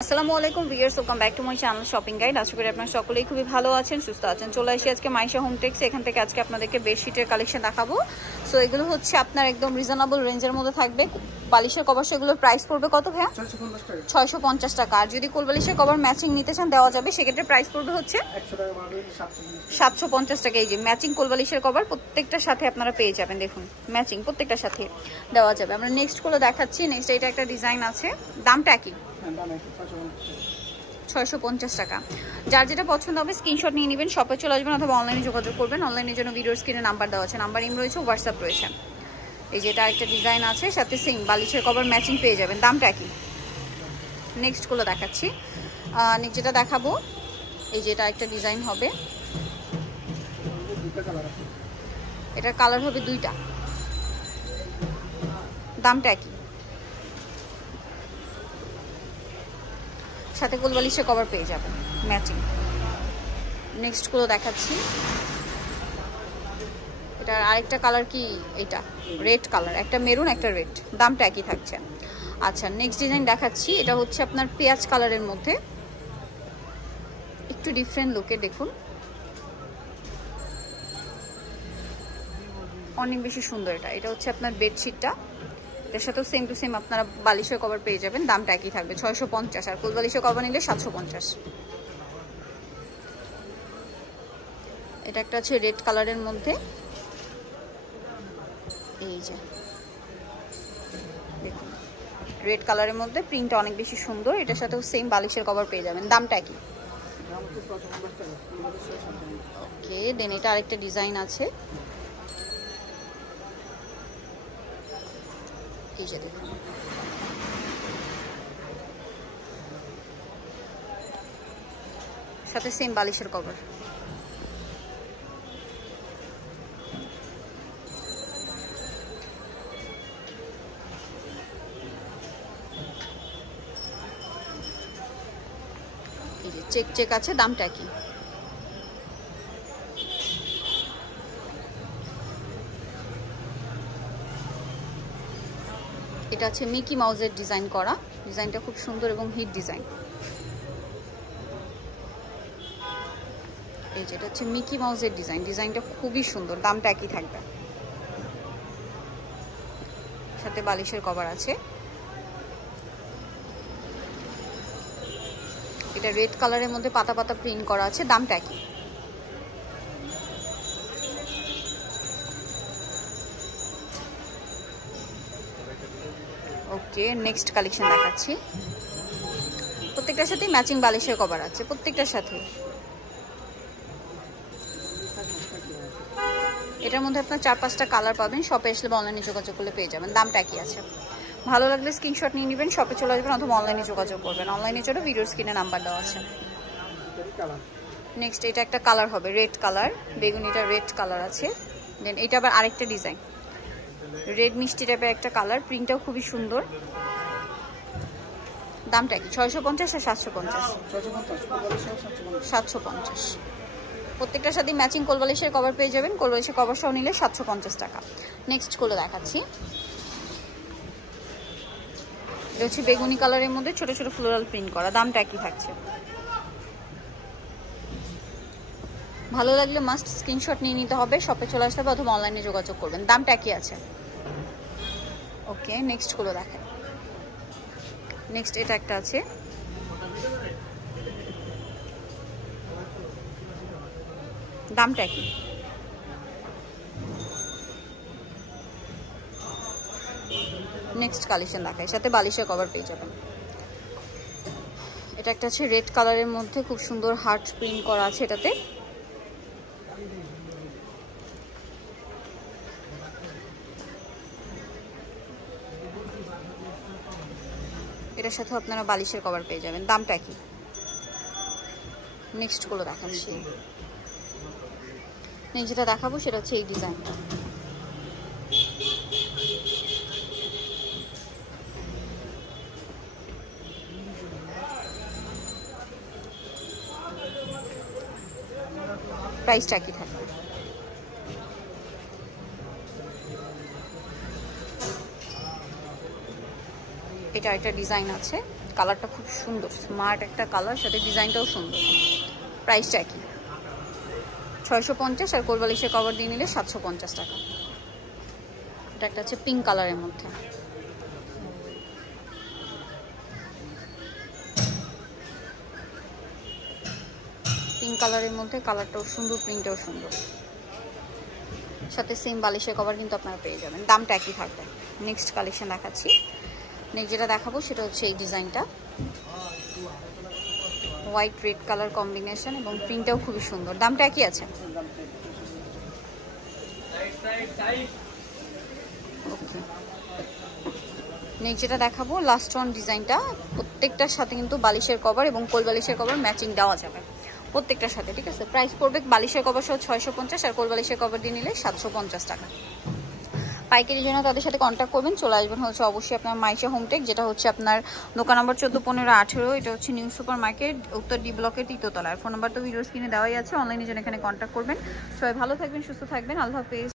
আসসালামু আলাইকুম viewers, welcome back to my channel shopping guide. আশা করি আপনারা সকলেই খুবই ভালো আছেন, সুস্থ আছেন। চলে আসি আজকে মাইশা হোম টেক্স। এখান থেকে আজকে আপনাদেরকে বেডশিটের কালেকশন দেখাবো। সো এগুলো হচ্ছে আপনার একদম রিজনেবল রেঞ্জের মধ্যে থাকবে। বালিশের কভার এগুলোর প্রাইস পড়বে কত ভাইয়া? 650 টাকা। আর যদি কোল বালিশের কভার ম্যাচিং নিতে চান দেওয়া যাবে, সেক্ষেত্রে প্রাইস পড়বে হচ্ছে 750 টাকা। এই যে ম্যাচিং কোল বালিশের কভার প্রত্যেকটার সাথে আপনারা পেয়ে যাবেন। দেখুন ম্যাচিং প্রত্যেকটার সাথে দেওয়া যাবে। আমরা নেক্সট গুলো দেখাচ্ছি। নেক্সট এটা একটা ডিজাইন আছে, দামটা কি? 650 টাকা। যার যেটা পছন্দ হবে স্ক্রিনশট নিয়ে নেবেন, শপে চলে আসবেন অথবা অনলাইনে যোগাযোগ করবেন। অনলাইনের জন্য ভিডিওর স্ক্রিনে নাম্বার দেওয়া আছে, নাম্বার ইম রয়েছে, হোয়াটসঅ্যাপ রয়েছে। এই যে এটা একটা ডিজাইন আছে, সাথে সেম বালিশের কভার ম্যাচিং পেয়ে যাবেন। দামটা কি? নেক্সট গুলো দেখাচ্ছি। নেক্সট যেটা দেখাবো, এই যে এটা একটা ডিজাইন হবে, এটার কালার হবে দুইটা। দামটা কি? সাথে কোল বালিশের কভার পেয়ে যাবেন ম্যাচিং। নেক্সট গুলো দেখাচ্ছি। এটার আরেকটা কালার কি? এটা রেড কালার, একটা মেরুন একটা রেড। দামটা একই থাকছে। আচ্ছা, নেক্সট ডিজাইন দেখাচ্ছি। এটা হচ্ছে আপনার পেঁয়াজ কালারের মধ্যে, একটু ডিফারেন্ট লুকে। দেখুন অনেক বেশি সুন্দর। এটা হচ্ছে আপনার বেডশিটটা, এটার সাথেও সেম টু সেম আপনারা বালিশের কভার পেয়ে যাবেন। দামটা একই থাকবে 650। আর কোল বালিশের কভার নিলে 750। এটা একটা আছে রেড কালারের মধ্যে, এই যে দেখুন রেড কালারের মধ্যে প্রিন্টটা অনেক বেশি সুন্দর। এটার সাথেও সেম বালিশের কভার পেয়ে যাবেন। দামটা কি? ওকে, দেন এটা আরেকটা ডিজাইন আছে, এই যে দেখুন সাথে সেম বালিশের কভার। এই যে চেক চেক আছে। দামটা কি? এটা আছে মিকি মাউসের ডিজাইন করা, ডিজাইনটা খুব সুন্দর এবং হিট ডিজাইন। এই যে এটা হচ্ছে মিকি মাউসের ডিজাইন, ডিজাইনটা খুবই সুন্দর। দামটা একই থাকবে। সাথে বালিশের কভার আছে। এটা রেড কালারের মধ্যে পাতা পাতা প্রিন্ট করা আছে। দামটা কি? ওকে, নেক্সট কালেকশন দেখাচ্ছি। প্রত্যেকটার সাথে ম্যাচিং বালিশের কভার আছে, প্রত্যেকটার সাথে। এটার মধ্যে আপনার 4-5টা কালার পাবেন। শপে আসলে বা অনলাইনে যোগাযোগ করলে পেয়ে যাবেন। দামটা কি আছে? ভালো লাগলে স্ক্রিনশট নিয়ে নেবেন, শপে চলে আসবেন অথবা অনলাইনে যোগাযোগ করবেন। অনলাইনের জন্য ভিডিওর স্ক্রিনে নাম্বার দেওয়া আছে। নেক্সট এটা একটা কালার হবে রেড কালার, বেগুনিটা রেড কালার আছে। দেন এটা আবার আরেকটা ডিজাইন, রেড মিষ্টি টাইপের একটা কালার, প্রিন্টটাও খুবই সুন্দর। দামটা কি? 650 আর 750? 750। প্রত্যেকটার সাথে ম্যাচিং কোল বালিশের কভার পেয়ে যাবেন। কোল বালিশের কভার সহ নিলে 750 টাকা। নেক্সট গুলো দেখাচ্ছি। এটা হচ্ছে বেগুনি কালারের মধ্যে ছোট ছোট ফ্লোরাল প্রিন্ট করা। দামটা কি থাকছে? ভালো লাগলে মাস্ট স্ক্রিনশট নিয়ে নিতে হবে, শপে চলে আসতে হবে অথবা অনলাইনে যোগাযোগ করবেন। দামটা কি আছে? ওকে, নেক্সট গুলো দেখেন। নেক্সট এটা একটা আছে, দামটা কি? নেক্সট কালেকশন দেখায়, সাথে বালিশের কভার পেয়ে যাবেন। এটা একটা আছে রেড কালারের মধ্যে, খুব সুন্দর হার্ট প্রিন্ট করা আছে এটাতে। এটার সাথে আপনারা বালিশের কভার পেয়ে যাবেন। দামটা কি? নেক্সট গুলো দেখাচ্ছি। নেক্সট যেটা দেখাবো সেটা হচ্ছে এই ডিজাইনটা। প্রাইসটা কি থাকবে? এটা একটা ডিজাইন আছে, কালারটা খুব সুন্দর, স্মার্ট একটা কালার, সাথে ডিজাইনটাও সুন্দর। প্রাইসটা কি 650, আর কোল বালিশের কভার দিয়ে নিলে 750 টাকা। এটা একটা হচ্ছে পিঙ্ক কালারের মধ্যে, পিঙ্ক কালারের মধ্যে কালারটাও সুন্দর, প্রিন্টটাও সুন্দর, সাথে সেম বালিশের কভার কিন্তু আপনারা পেয়ে যাবেন। দামটা একই থাকবে। নেক্সট কালেকশন দেখাচ্ছি। নেক্সট যেটা দেখাবো সেটা হচ্ছে এই ডিজাইনটা, হোয়াইট রেড কালার কম্বিনেশন এবং প্রিন্টটাও খুবই সুন্দর। দামটা একই আছে। ওকে, নেক্সট যেটা দেখাবো লাস্ট ওয়ান ডিজাইনটা, প্রত্যেকটার সাথে কিন্তু বালিশের কভার এবং কোল বালিশের কভার ম্যাচিং দেওয়া যাবে প্রত্যেকটার সাথে, ঠিক আছে। প্রাইস পড়বে বালিশের কভার সহ 650, আর কোল বালিশের কভার দিয়ে নিলে 750 টাকা। পাইকারির জন্য তাদের সাথে কন্ট্যাক্ট করবেন, চলে আসবেন হচ্ছে অবশ্যই আপনার মাইশা হোমটেক, যেটা হচ্ছে আপনার দোকান নম্বর 14, 15, 18। এটা হচ্ছে নিউ সুপার মার্কেট, উত্তর ডি ব্লকের 3য় তলায়। ফোন নাম্বার তো ভিডিওর স্ক্রিনে দেওয়াই আছে, অনলাইনে জন্য এখানে কন্ট্যাক্ট করবেন। সবাই ভালো থাকবেন, সুস্থ থাকবেন, আল্লাহ হাফেজ।